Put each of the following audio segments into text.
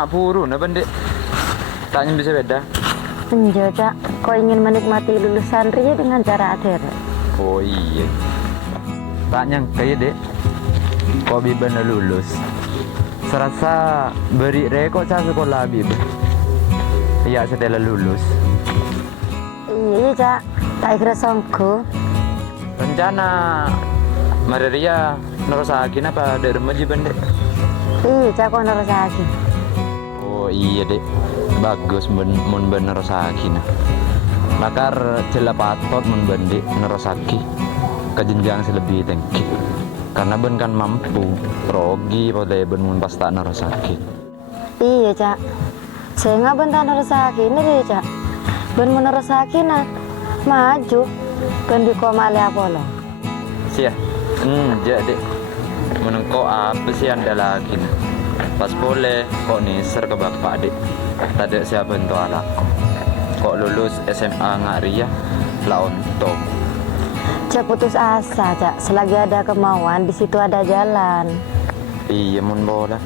mak puru na bende. Tanya bisa beda. Enjo, Cak. Kau ingin menikmati lulusan Ria dengan cara akhir. Oh iya. Tanya kayak dek. Kau benar lulus. Serasa beri rekod saya sekolah bib. Iya setelah lulus. Iya, Cak. Tak kira songko. Rencana Maria nerusakin apa dari remaja bende? Iya, Cak. Kau nerusaki. Oh iya dek. Bagus mun bener nerusakin. Makar celah patot mun bende nerusaki ke jenjang lebih tinggi. Karena ben kan mampu rogi pada ben mun pas tak nerusaki. Iya, Cak. Saya nggak bentar nerusaki ini dia, Cak. Ben menerusaki nah maju ben di komale Apollo. Sia. Jadi menengko apa sih anda lagi? Pas boleh kok niser ke bapak dek. Tadi siapa bentuk anak. Kok lulus SMA ngaria lah untuk. Cak putus asa, Cak. Selagi ada kemauan, di situ ada jalan. Iya mun bola.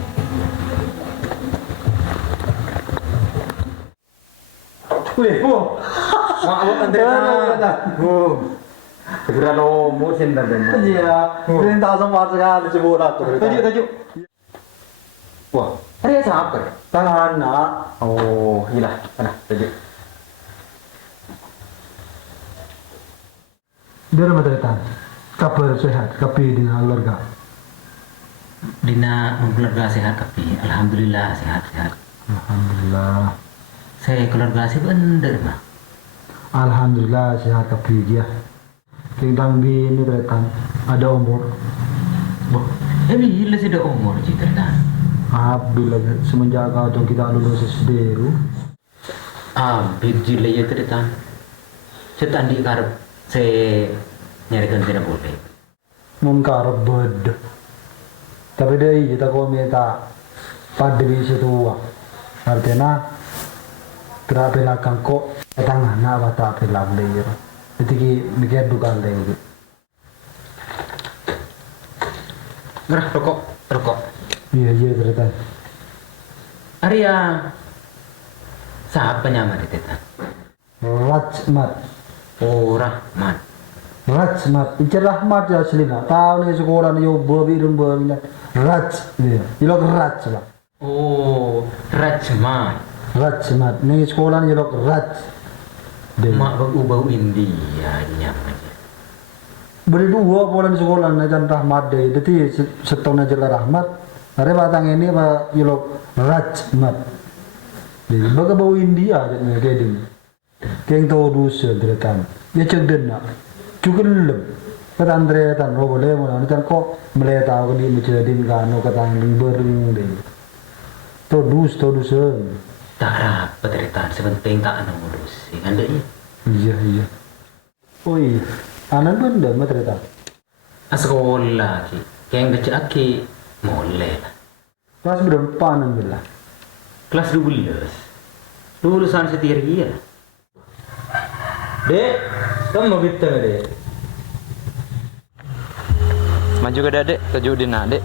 Wih, maaf Andrea. Segera nomor sendal dan. Iya, perintah sama sekali coba tuh. Tajuk. Wah, hari siapa? Tangan nak. Oh, hilang. Mana? Tajuk. Dari Madretan, kabar sehat, kapi dengan keluarga. Dina keluarga sehat tapi alhamdulillah sehat-sehat. Alhamdulillah. Saya keluarga sih bener mah. Alhamdulillah sehat kapi dia. Kentang bini Madretan, ada umur. Boh, bila sudah umur cerita dah. Bila semenjak kau tuh kita lulus SD ru. Bijil ya cerita. Cerita di karep saya nyarikan tidak boleh. Mungkar bed. Tapi deh kita kau minta pada bisa tua. Artinya terapela kangko tangan apa tak pelang deh. Jadi mikir dukan deh. Ngerah rokok. Iya cerita. Arya siapa nyamar itu? Rajmat. Oh Rahmat. Rajmat, itu Rahmat ya aslinya. Tahu nih sekolah nih yo babi dan babi nih. Raj, dia, ilok Raj lah. Oh Rajmat. Rajmat, nih sekolah nih ilok Raj. Mak bau India nyamar. Beri dua pola di sekolah nih dan Rahmat deh. Jadi setahun aja lah Rahmat. Hari batang ini apa ilok Rajmat. Jadi baga bau India jadi kayak ini. Keng tahu dusun teretan, ya cegden nak, cukup lem. Kata Andre tan, oh boleh mana, ni tan kok melihat aku di mencedin kanu kata angin bering deh. Tahu dusun. Tak rapat cerita sepenting tak ada ngurus. Anda ini. Iya. Oh iya, anak benda mah ternyata. Sekolah ki, keng kecil aki boleh lah. Kelas berapa anak bela? Kelas 12. Lulusan setir iya. Dek, kamu mau bitta dek? Maju ke dek, tajuk di nak dek.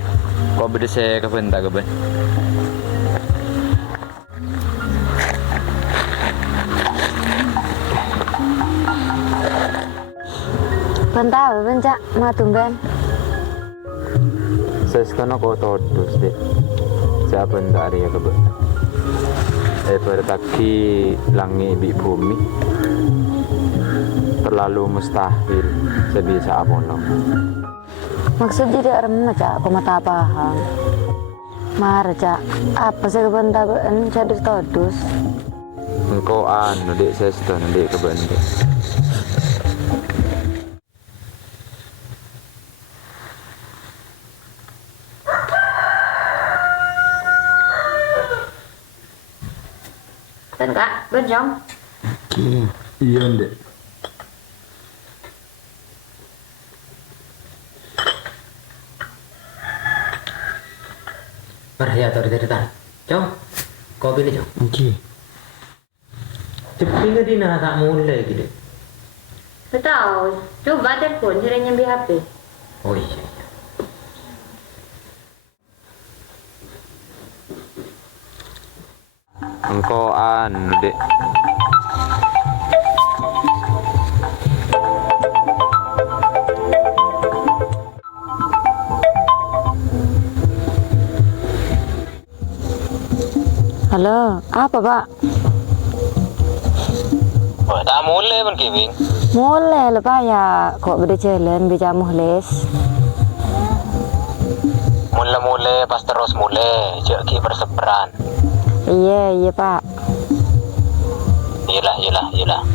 Kau beda saya ke bentak ke ben. Bentar, Cak. Mau tumben. Saya sekarang kau todus dek. Saya bentak dia ke ben. Bertaki langit di bumi. Terlalu mustahil sebisa Apollo. Maksud tidak remeh, Cak. Aku mata paham. Mari, Cak. Apa sih kebentar jadi todus? Engkau anu dek seston dek ke ben dek. Dan Kak, berjong. Iya dek. Perhaya atau cerita. Jom, kau pilih jom. Oke. Cepat nggak dina tak mulai gitu. Tahu, coba telepon cara nyambi HP. Oh iya. Engko anu dek. Halo, apa Pak? Tak mulai pun Kevin. Mulai lah Pak ya, kok beda jalan, bija muhles. Mulai pas terus mulai, cek perseberan. Iya Pak. Iyalah.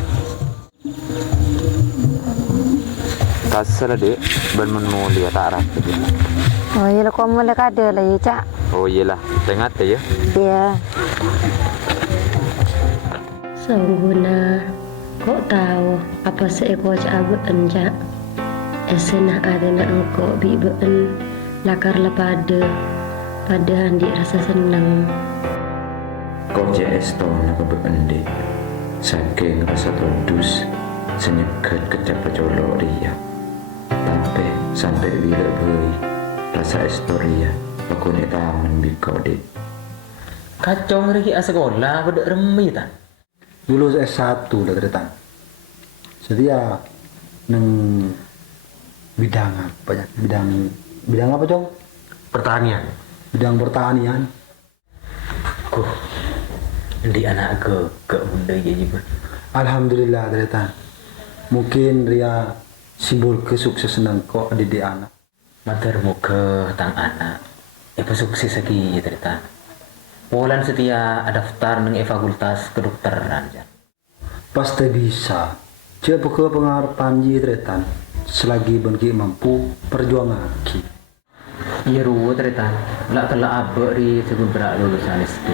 Tak salah dek, ban mulia tak rasa dek. Oh iya kok mulai kada lah ya Cak. Oh iyalah, tengah ya. Iya. Sangguna, kok tahu apa seekor cabuan Cak? Esenah ada nak engkau bibeen lakar pada handi rasa senang. Kok JS to nak beende. Saking rasa todus senyekat kecap colok dia. Sampai bila beri rasa historia aku ni taman bikau dek. Kacau ngeri sekolah pada remi tak. Dulu S1 dah terdetan. Sedia neng bidang apa ya? Bidang apa Cong? Pertanian. Bidang pertanian. Kuh, di anak ke bunda je juga. Alhamdulillah terdetan. Mungkin Ria simbol kesuksesan kok didik anak. Mater muka tang anak. Apa sukses lagi cerita. Polan setia daftar nang fakultas kedokteran jan. Pasti bisa. Coba ke pengharapan ji tretan. Selagi bengki mampu perjuangan ki. Iya ruwo cerita. Lak kelak abek ri sebelum berak lulusan SD.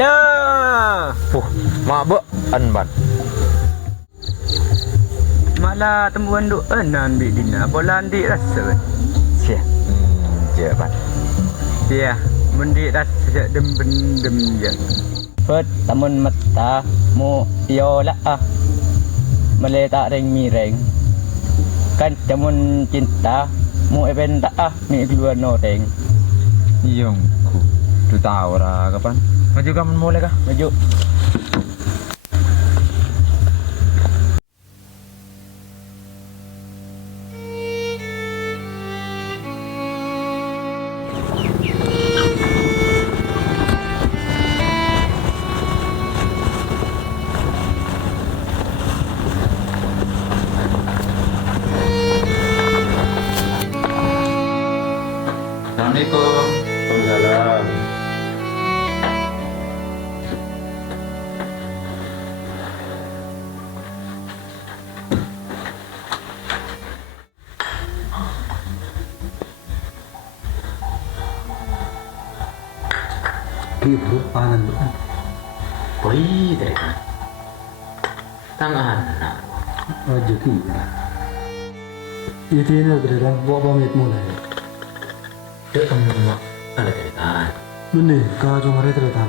Lah, mak bek anban. Malah temuan doa nan bi dina bolan di rasa. Sia. Sia ban. Dia mendi rasa dem je. Pet tamun mata mo yola male tak reng mi reng kan tamun cinta mo event tak mi keluar no reng Iyongku. Tu tahu ra kapan. Maju kamu mulai kah? maju Assalamualaikum. Waalaikumsalam. Ki bro panan bro. Poi cerita. Tang anak. Rezeki. Itu ini tretan bawa pamit mulai. Dek emak ada cerita. Benih kau cuma tretan.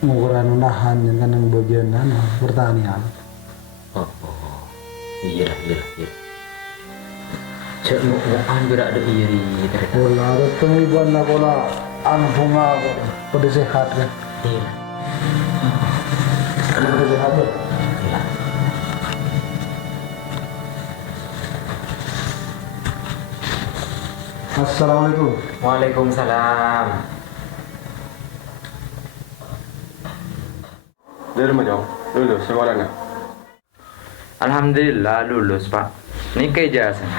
Ngukuran unahan yang kan yang bagian pertanian. Oh. Iya. Cek mau berak ada iri cerita. Bola ketemu ibu anak bola anak bunga pada sehat kan. Iya. Pada sehat ya. Iya. Assalamualaikum. Waalaikumsalam. Dari mana? Lulus sekolah nak. Alhamdulillah lulus pak. Ini ijazah.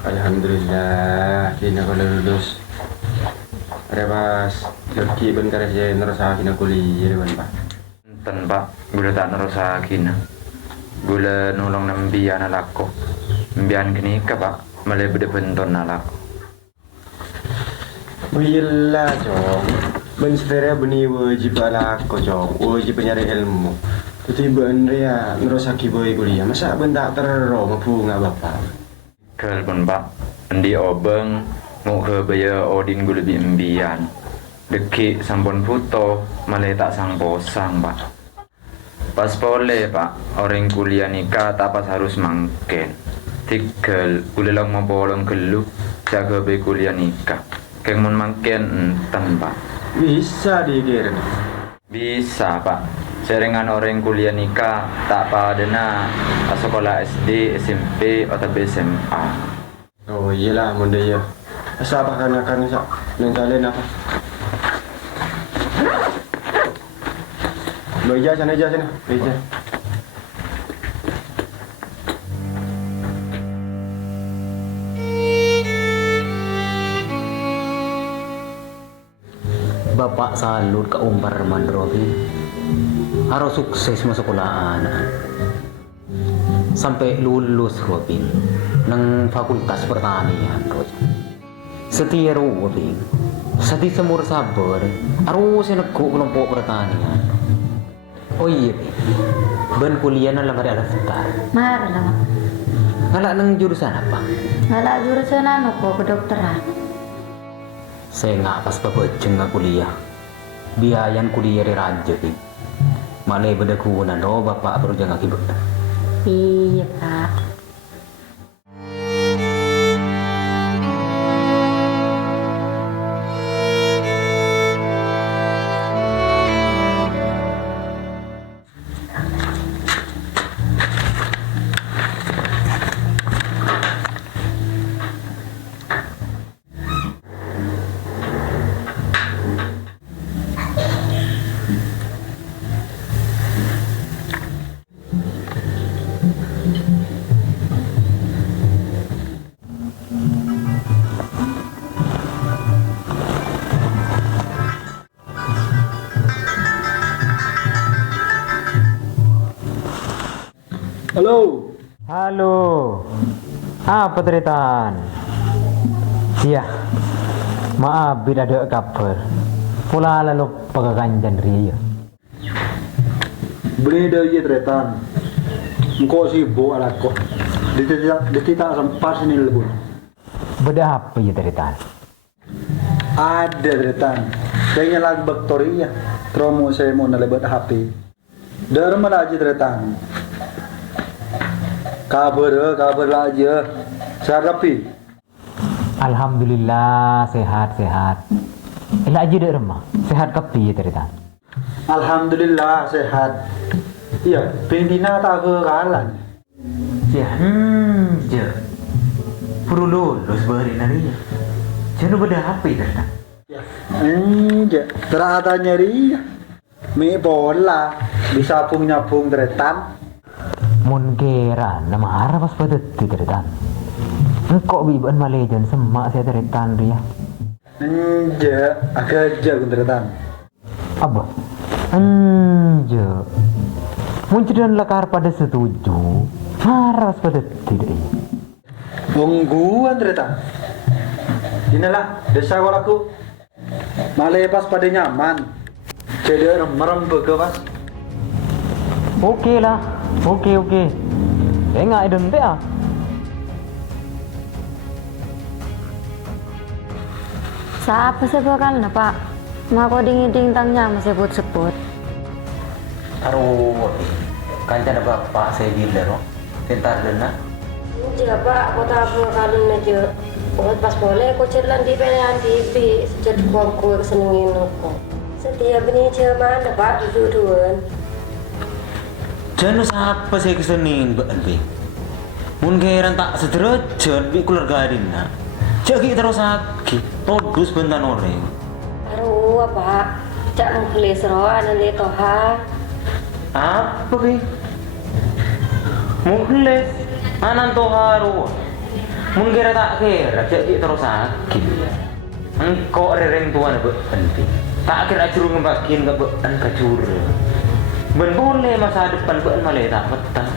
Alhamdulillah, kini kalau lulus. Ada pas rezeki bentar aja nerasa kena kuliah depan pak. Enten pak, gula tak nerusakin. Gula nolong nambian alako. Mbian kini ke pak, malah beda benton alako. Bila cong, benstera beni wajib alako cong, wajib penyari ilmu. Tiba-tiba Andrea nerusaki boy kuliah, masa bentak terro mampu nggak bapak? Kelpon pak, endi obeng mau ke baya odin gula bi mbian. Deki sampun foto, malah tak sang posang pak. Pas boleh pak, orang kuliah nikah tak pas harus mangken. Tigel, kuliah mau bolong gelu, jaga be kuliah nikah. Keng mun mangken enten pak. Bisa dikira. Bisa pak. Serengan orang kuliah nikah tak padena sekolah SD, SMP atau SMA. Oh iyalah mun dia. Asa apa kan sak nang kalian apa? Meja sana. Meja. Bapak salut ke Umar Mandrovi harus sukses masuk sekolahan sampai lulus Robin nang fakultas pertanian setia Robin sati semur sabar harus nekuk kelompok pertanian. Oh iya ben kuliah nang lamar daftar Mar lah. ngalak nang jurusan apa? Ngalak jurusan anu kok kedokteran. Saya nggak pas babajeng nggak kuliah biayan kuliah di raja malah beda kunan roh bapak baru jangan akibat. Iya pak. Halo. Halo. Apa teritaan? Iya. Maaf bila ada kabar. Pula lalu pagaganjan ria. Beda iya tretan. Engkau sibuk alat kok. Ditita sempat sini lebur. Beda apa ya teritaan? Ada tretan. Kayaknya lagu Victoria. Tromo saya mau nalebat HP. Dari mana aja tretan? Kabar lah aja. Sehat rapi. Alhamdulillah sehat. Ila aja dek remah. Sehat kepi ya teritaan. Alhamdulillah sehat. Iya, pendina tak ke kalan. Ya, je. Perlu lulus beri nari ya. Jangan beda HP ternyata. Ya, ternyata nyeri. Mi bola bisa nyapung tretan. Mun kira nama arah pas pada teritaan. Engkau biban Malaysian semak saya teritaan ria. Ya, agak aja tretan. Apa? Anje. Muncul dan lekar pada setuju. Harus pada tidak. Ungguan tretan. Inilah desa walaku. Malepas pada nyaman. Jadi merem begawas. Oke lah. Oke. Enggak identik ah. Siapa sih bakal na pak? Mako dingin tangnya masih sebut. Aduh, kancan bapak saya gila roh. Tentar dena. Jika pak, kota apa kalian aja. Pas boleh, kau cerlan di pilihan TV. Sejak kuangku kesenengin aku. Setiap ini cuman pak duduan. Jangan siapa saya kesenin berhenti. Mungkin tak sederajat di keluarga dina. Jadi terus sakit, todus bentan orang. Aduh, apa? Cak muklis roh, anande toha. Apa ki? Mungkin anan toharu. Mungkin tak kira jadi terus sakit. Engkau rereng tuan berhenti. Tak kira curung ngebakin ke bekan kacur. Ben boleh masa depan ben malah tak betah.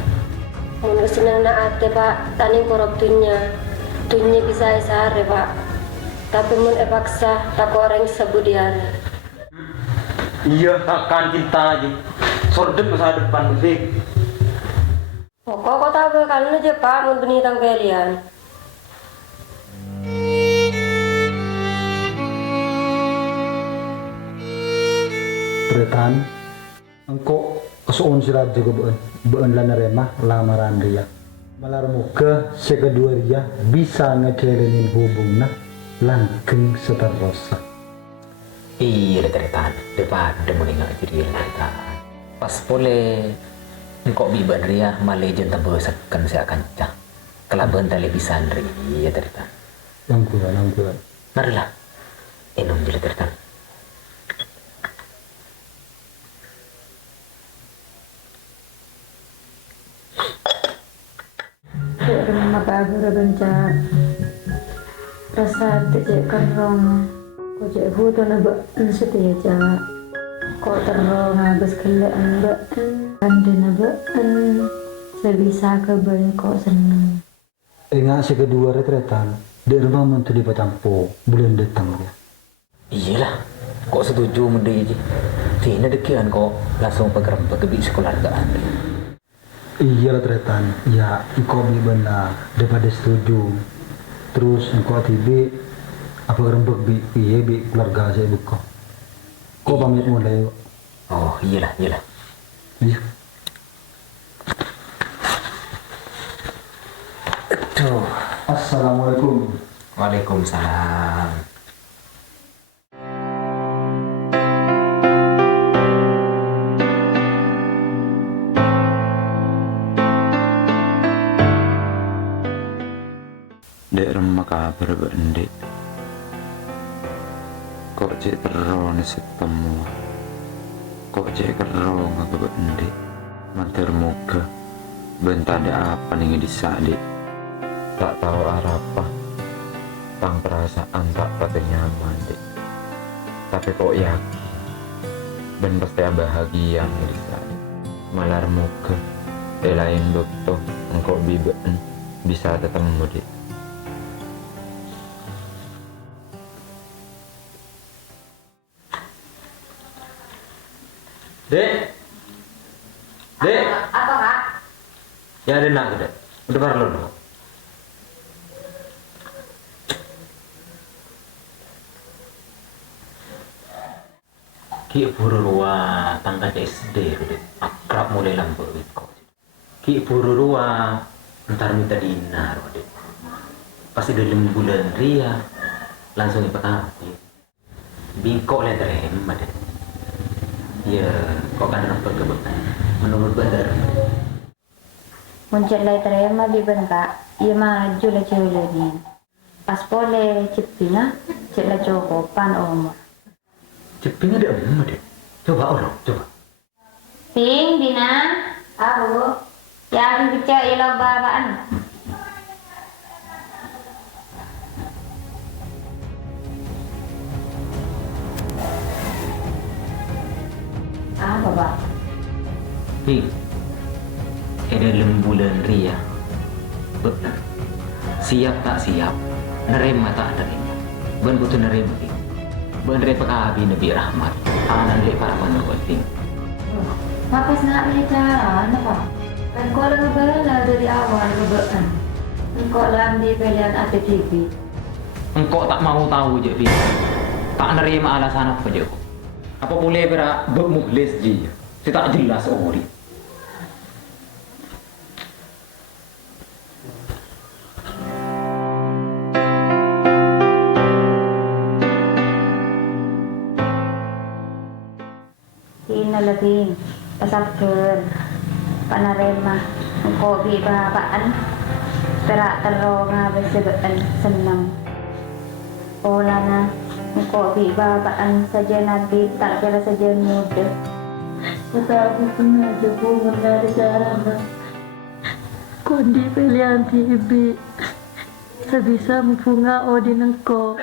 Mun senang nak ate pak, tani korok tunya bisa isare pak. Tapi mun paksa, tak orang sebut dia. Iya takkan cinta aja. Sordem masa depan sih. Pokok kau tahu kalau aja pak, mun benitang kalian. Tretan. Engkau kesoon si raja ke beun lah nerima lamaran dia. Malar muka sekedua dia bisa ngecelenin hubungna langgeng seterusnya. Iya teritaan, daripada meninggal jadi teritaan. Pas boleh engkau biban ria malejen tembesakan saya kancah. Kelaban tali pisan ria teritaan. Langkuan. Marilah, enam jadi teritaan. Rumah bagus bencar rasa tidak kerong kau cek hutu nabak setia cak kau terong habis kelaan bak anda nabak sebisa kebanyakan kau senang. Ingat si kedua retretan di rumah mentu di Pacampo bulan datang dia. Iyalah, kok setuju mending aja. Tina dekian kok langsung pegeram kebi sekolah gaan. Iya retretan, ya engkau beli benar daripada setuju. Terus engkau tiba apa rembek bi keluarga saya buka. Kau pamit mulai. Oh iyalah. Iya. Tuh. Assalamualaikum. Waalaikumsalam. Dek remah kabar bende. Kok cek terone setemu. Kok cek kero ngapa bende. Mater moga. Bentade apa nih di sade. Tak tahu apa. Tang perasaan tak pada nyaman dek. Tapi kok yakin. Ben pasti bahagia di sade. Malar moga. Lain dokter engkau biben bisa ketemu dek. Dek. Apa kak? Ya ada nak dek. Udah parlo dong. Ki pururua tangga SD dek. Akrab mulai lampu kok. Ki pururua entar minta dinar dek. Pasti dalam bulan ria langsung ipakati. Bingkok le terima dek. Ya, kok kan nampak kebetulan menurut bandar. Muncul lai terima di bengkak, ia maju lah ceweknya. Pas boleh cepina, cek lah cokopan omor. Cepingnya ada emak deh. Coba orang, coba. Ting, Dina, aku, yang bicara ilang babaan. Apa pak? Nih, ada lembulan ria. Benar. Siap tak siap, nerima tak nerima. Ben butuh nerima ting. Ben nerima kabi Nabi Rahmat. Anan le para manusia ting. Makas nak punya cara, apa? Kan kau dah bela dari awal kebaan. Kau dalam di pilihan ATTV. Engkau tak mau tahu je, Vin. Tak nerima alasan apa je. Apa boleh berak bermukhlis je. Saya tak jelas ori. Tina lagi pasal ker panarema engkau bi babaan terak terong habis sebaan senang. Olana engkau bi babaan saja nabi tak kira saja muda. Tetapi pernah jauh mengenai cara kondi pilihan tibi sebisa mempunga odin engkau.